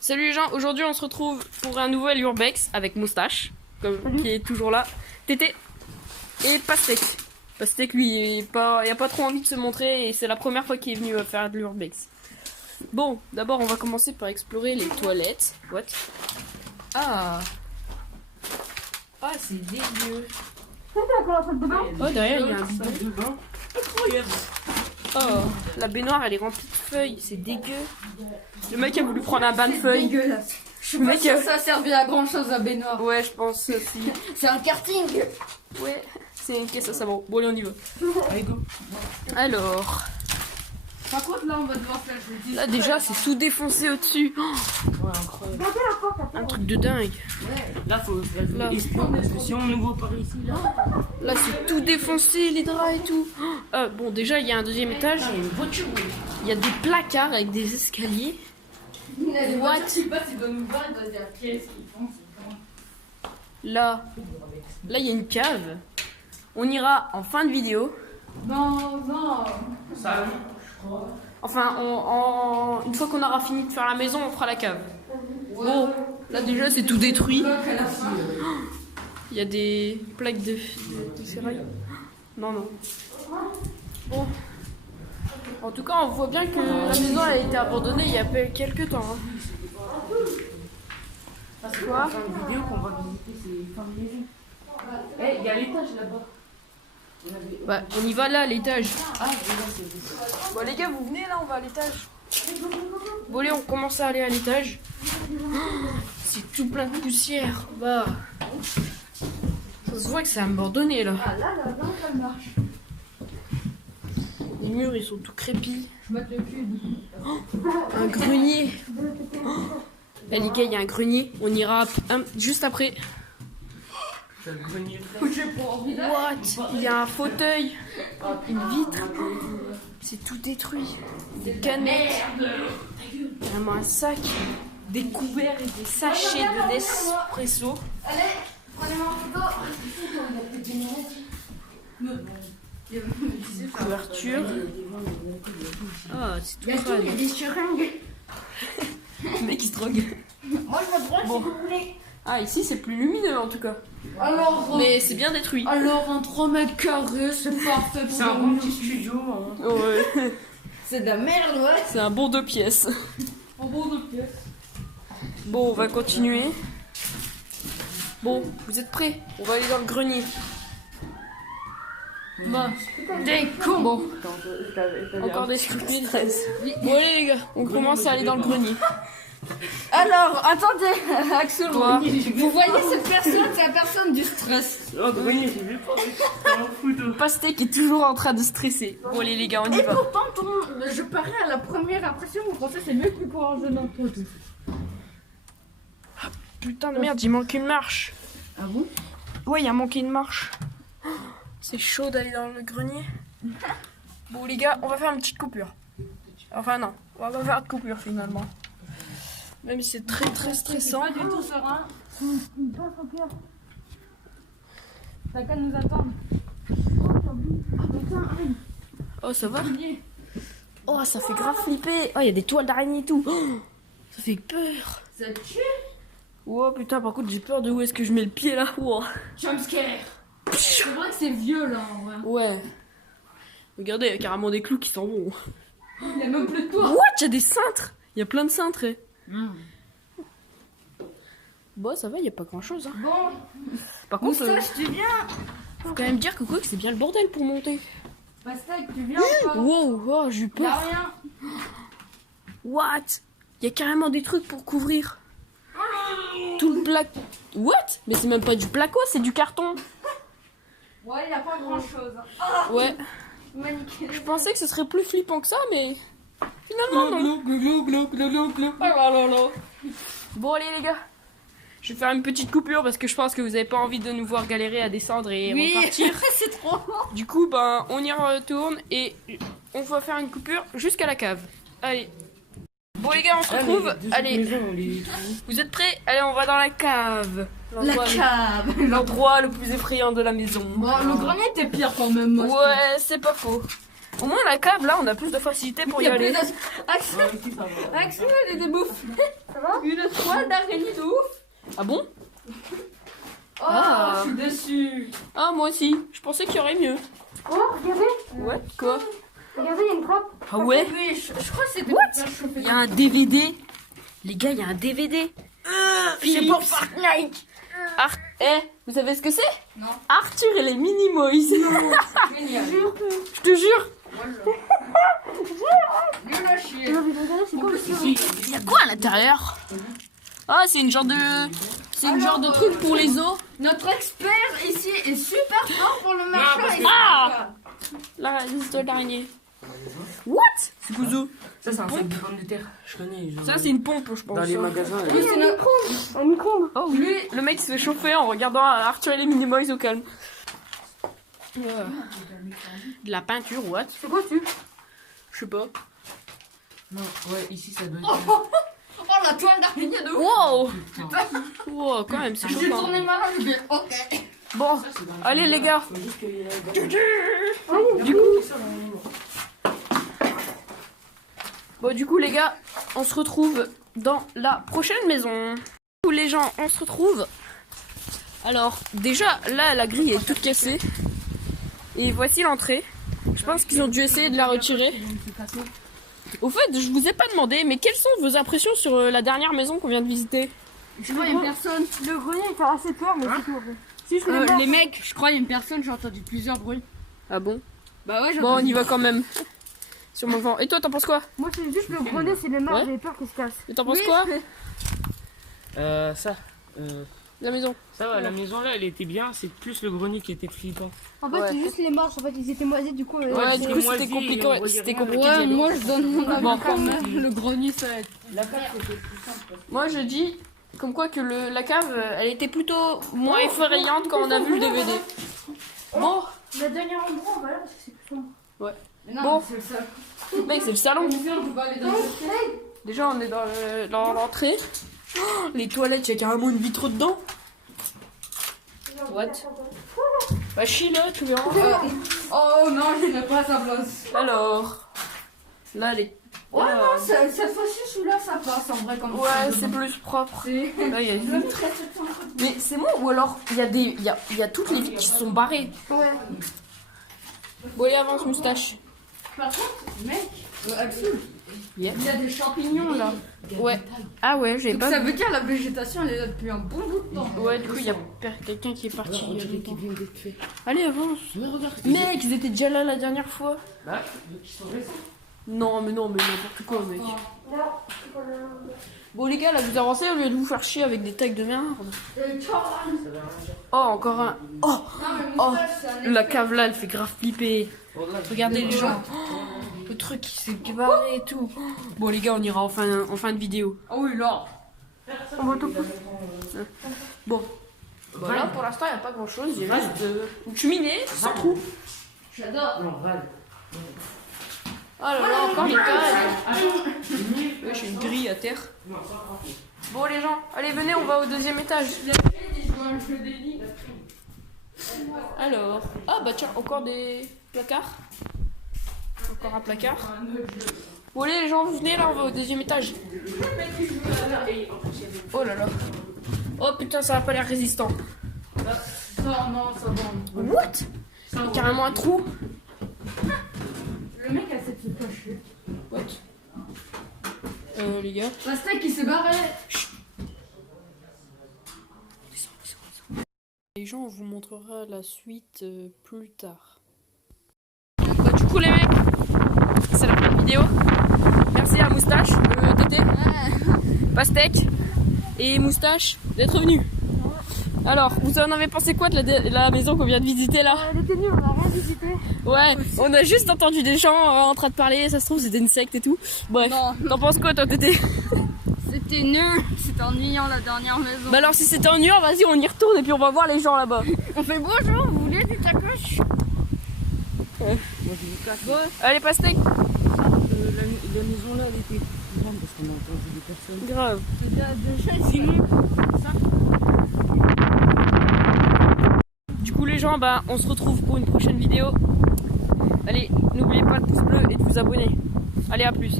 Salut les gens, aujourd'hui on se retrouve pour un nouvel Urbex avec Moustache, qui est toujours là, Tété et Pastèque. Pastèque lui, il a pas trop envie de se montrer et c'est la première fois qu'il est venu faire de l'Urbex. Bon, d'abord on va commencer par explorer les toilettes. What? Ah, c'est dégueu. Oh, derrière il y a un bidon. Oh, la baignoire elle est remplie de feuilles, c'est dégueu. Le mec a voulu prendre un bain de feuilles. Dégueulasse. Je suis pas sûre que ça a servi à grand chose à baignoire. Ouais, je pense aussi. C'est un karting. Ouais, c'est une caisse à savon. Bon, allez, on y va. Allez, go. Alors, Par contre, là, on va devoir faire le là déjà, c'est tout défoncé au-dessus. Oh, Ouais, incroyable. un truc de dingue. Là, faut Là. explorer parce que si on ouvre par ici, là. Là, c'est tout défoncé, les draps et tout. Bon, déjà, il y a un deuxième étage. Il y a une voiture. Il y a des placards avec des escaliers. What? Je sais pas s'il doit nous voir, il doit se dire qu'est-ce qu'ils font. Là, il y a une cave. On ira en fin de vidéo. Non. Ça, je crois. Enfin, une fois qu'on aura fini de faire la maison, on fera la cave. Bon, là déjà, c'est tout détruit. Il y a des plaques de ferraille. Non. Bon. En tout cas, on voit bien que la maison a été abandonnée il y a quelques temps. Hein. Parce que Quoi? on va faire une vidéo qu'on va visiter ces fins de maison. Eh, il y a l'étage là-bas. Bah, on y va là, à l'étage. Ah, déjà, c'est Bon, les gars, vous venez là, on va à l'étage. Bon, allez, on commence à aller à l'étage. C'est tout plein de poussière. Bah. Ça se voit que c'est abandonné là. Ah là, ça marche. Les murs, ils sont tout crépis. Je mets le cul. Un grenier. Là, les gars, il y a un grenier. On ira juste après. le grenier. J'ai pas envie de. What? Il y a un fauteuil. Une vitre. C'est tout détruit. Des canettes. Vraiment un sac. Des couverts et des sachets de Nespresso. Allez, prenez-moi en photo. Couverture. Ah, c'est tout Il y a crade. des seringues. Le mec, il se drogue. Moi, je me prends Bon. si vous voulez. Ah, ici, c'est plus lumineux en tout cas. Alors, Mais c'est bien détruit. un 3 mètres carrés, c'est parfait pour C'est un bon petit studio. Hein. Ouais. C'est de la merde, ouais. C'est un bon 2 pièces. En bon de pièces. Bon, on va continuer. Bon, vous êtes prêts? On va aller dans le grenier. Bah, t'es con. Bon, encore des scrupules. Bon, allez les gars, on commence à aller dans le grenier. Alors, attendez, Axel, Quoi? vous voyez cette personne, c'est la personne du stress. Oh, grenier, j'ai vu pas. C'est un photo. Pastèque est toujours en train de stresser. Bon, allez les gars, on y Et va. pourtant, je parais à la première impression, vous pensez c'est mieux que pour un jeune enfant. Putain de merde, il manque une marche. Ah bon? Ouais, il a manqué une marche. C'est chaud d'aller dans le grenier. Bon, les gars, on va faire une petite coupure. Enfin, non, on va pas faire de coupure finalement. Même si c'est très stressant. Pas du tout serein. T'as qu'à nous attendre. Oh, ça va? Oh, ça fait grave flipper. Oh, il y a des toiles d'araignée et tout. Oh, ça fait peur. Ça tue. Oh putain, par contre, j'ai peur de où est-ce que je mets le pied là. Oh. Jumpscare. C'est vrai que c'est vieux là en vrai. Ouais. Regardez, il y a carrément des clous qui s'en vont. Il y a même plus de toit. What? Il y a des cintres. Il y a plein de cintres. Bon, ça va, il n'y a pas grand chose. Hein. Bon, Par contre, Moustache, tu viens? faut quand même dire que quoi que c'est bien le bordel pour monter. Pastèque, tu viens ou pas? Wow, oh, j'ai eu Y'a peur. rien. What? Il y a carrément des trucs pour couvrir. Tout le plaque. What? Mais c'est même pas du placo, c'est du carton. Ouais, y a pas grand chose. Ouais. Magnifique. Je pensais que ce serait plus flippant que ça, mais finalement non. Oh là là là. Bon allez les gars, je vais faire une petite coupure parce que je pense que vous avez pas envie de nous voir galérer à descendre et Oui, repartir. c'est trop long. Du coup, ben on y retourne et on va faire une coupure jusqu'à la cave. Allez. Bon les gars, on se retrouve. Allez, vous êtes prêts? Allez, on va dans la cave. La cave. L'endroit le plus effrayant de la maison. Bon, le grenier était pire quand même. Moi, Ouais, c'est pas faux. Au moins la cave, là, on a plus de facilité pour y aller. Axel, il est des bouffes. Ça va? toile d'araignée de ouf. Ah bon? Oh, Ah. je suis déçue. Ah, moi aussi. Je pensais qu'il y aurait mieux. Oh, regardez, Ouais, quoi? regardez, il y a une trappe. Ah ouais? Oui, je crois que c'était What? pour faire chauffer. Il y a un DVD. Les gars, il y a un DVD. C'est pour Fortnite. Vous savez ce que c'est? Non. Arthur et les Minimoys. Génial. Je te jure. Nul à chier. Non, mais regardez, c'est quoi le Il y a quoi à l'intérieur? Ah, c'est une genre de... C'est une genre de truc pour les os. Notre expert ici est super fort pour le machin. parce que- Ah! La histoire d'araignée. What? C'est quoi ça? Ça, c'est un sac de pommes de terre. Je connais. genre, Ça, c'est une pompe, je pense. dans les ça. magasins. Oui, c'est notre... Un micro-ondes. Oh oui, le mec se fait chauffer en regardant Arthur et les Minimoys au calme. De la peinture, what? C'est quoi tu? Je sais pas. Non, ouais, ici, ça doit être. Oh, la toile d'araignée de ouf. Wow! Putain. Wow, quand même, c'est J'ai chauffant. tourné ma main, je dis ok. Bon, Ça, c'est dans les- allez les gars. Faut juste qu'il y ait- Du coup les gars, on se retrouve dans la prochaine maison. Où les gens, on se retrouve. Alors déjà là la grille est toute cassée. Et voici l'entrée. Je pense qu'ils ont dû essayer de la retirer. Au fait, je vous ai pas demandé, mais quelles sont vos impressions sur la dernière maison qu'on vient de visiter? Je crois qu'il y a une personne. Le grenier, il fait assez peur, mais c'est tout. Si je voulais voir. Les mecs, je crois qu'il y a une personne, j'ai entendu plusieurs bruits. Ah bon? Bah ouais, j'ai Bon, on entendu. y va quand même. Sur mon vent. Et toi, t'en penses quoi? Moi, c'est juste le grenier, c'est le mort, Ouais. j'avais peur qu'il se casse. Et t'en penses Oui, quoi? Ça. La maison. Ça va, la maison là, elle était bien. C'est plus le grenier qui était flippant. En fait, Ouais. c'est juste les marches, en fait, ils étaient moisis, du coup. Ouais, Ouais, du c'est coup moisi, c'était compliqué. on voyait C'était rien. compliqué. d'y Ouais, aller. moi je donne mon avis Bon. quand même. Le grenier, ça va être. La carte, c'était plus simple. Moi je dis comme quoi que la cave elle était plutôt moins effrayante quand on a vu le DVD. Bon, Le dernier endroit, on va là parce que c'est plus sombre. Mais non, Bon. c'est le seul. mec, c'est le salon. On peut pas aller dans le. Déjà on est dans l'entrée. Oh, les toilettes, il y a carrément une vitre dedans. What? Bah chie là, tu verras. Oh non, je n'ai pas sa place. Alors, là les. Ouais, là, non, cette fois-ci, celui-là, ça passe en vrai comme ouais, ça. c'est plus propre. C'est. Là il y a une vitre. Mais c'est moi ou alors il y a il y a toutes les vitres qui sont barrées. Ouais. Bon allez avance moustache. Par contre, mec, Axel, Yeah. il y a des champignons là. Ouais. Ah ouais, j'ai Donc pas ça vu. veut dire la végétation, elle est là depuis un bon bout de temps. Ouais, du coup, il y a quelqu'un qui est parti. On dirait qu'ils viennent d'être faits. Allez, avance. Mais regarde. Mec, ils étaient déjà là la dernière fois. Bah, donc ils sont récents. Non, mais n'importe quoi, mec. Bon, les gars, là, vous avancez au lieu de vous faire chier avec des tags de merde. Oh, encore un. Oh, oh, la cave là, elle fait grave flipper. Regardez les gens. Oh, le truc qui s'est barré et tout. Bon, les gars, on ira en fin de vidéo. Ah oui, là. On va tout Bon. Bah là, pour l'instant, il n'y a pas grand chose. Il y a juste une cheminée sans trou. J'adore. Non, Val. Oh là là, encore les cages. Ouais, j'ai une grille à terre. Bon les gens, allez venez, on va au deuxième étage. Alors, ah bah tiens, encore des placards. Encore un placard. Bon allez les gens, venez là, on va au deuxième étage. Oh là là. Oh putain, ça a pas l'air résistant. Non, ça va. What? Il y a carrément un trou. Le mec a cette se cacher. What? Les gars. Pastèque qui s'est barré. Les gens, on vous montrera la suite plus tard. Bah, du coup, les mecs, c'est la fin de vidéo. Merci à Moustache, Tété, Pastèque et Moustache d'être venus. Alors, vous en avez pensé quoi de la maison qu'on vient de visiter là? Elle était nulle, on a rien visité. Ouais, on a juste entendu des gens en train de parler, ça se trouve c'était une secte et tout. Bref, Non. t'en penses quoi toi Tété? C'était nul. C'était ennuyant la dernière maison. Bah alors si c'était ennuyant, vas-y on y retourne et puis on va voir les gens là-bas. On fait bonjour, vous voulez du tacoche? Moi, je vous cache. Allez Pastèque. La maison là, elle était plus grande parce qu'on a entendu des personnes. Grave. Du coup les gens, bah on se retrouve pour une prochaine vidéo. Allez, n'oubliez pas le pouce bleu et de vous abonner. Allez, à plus.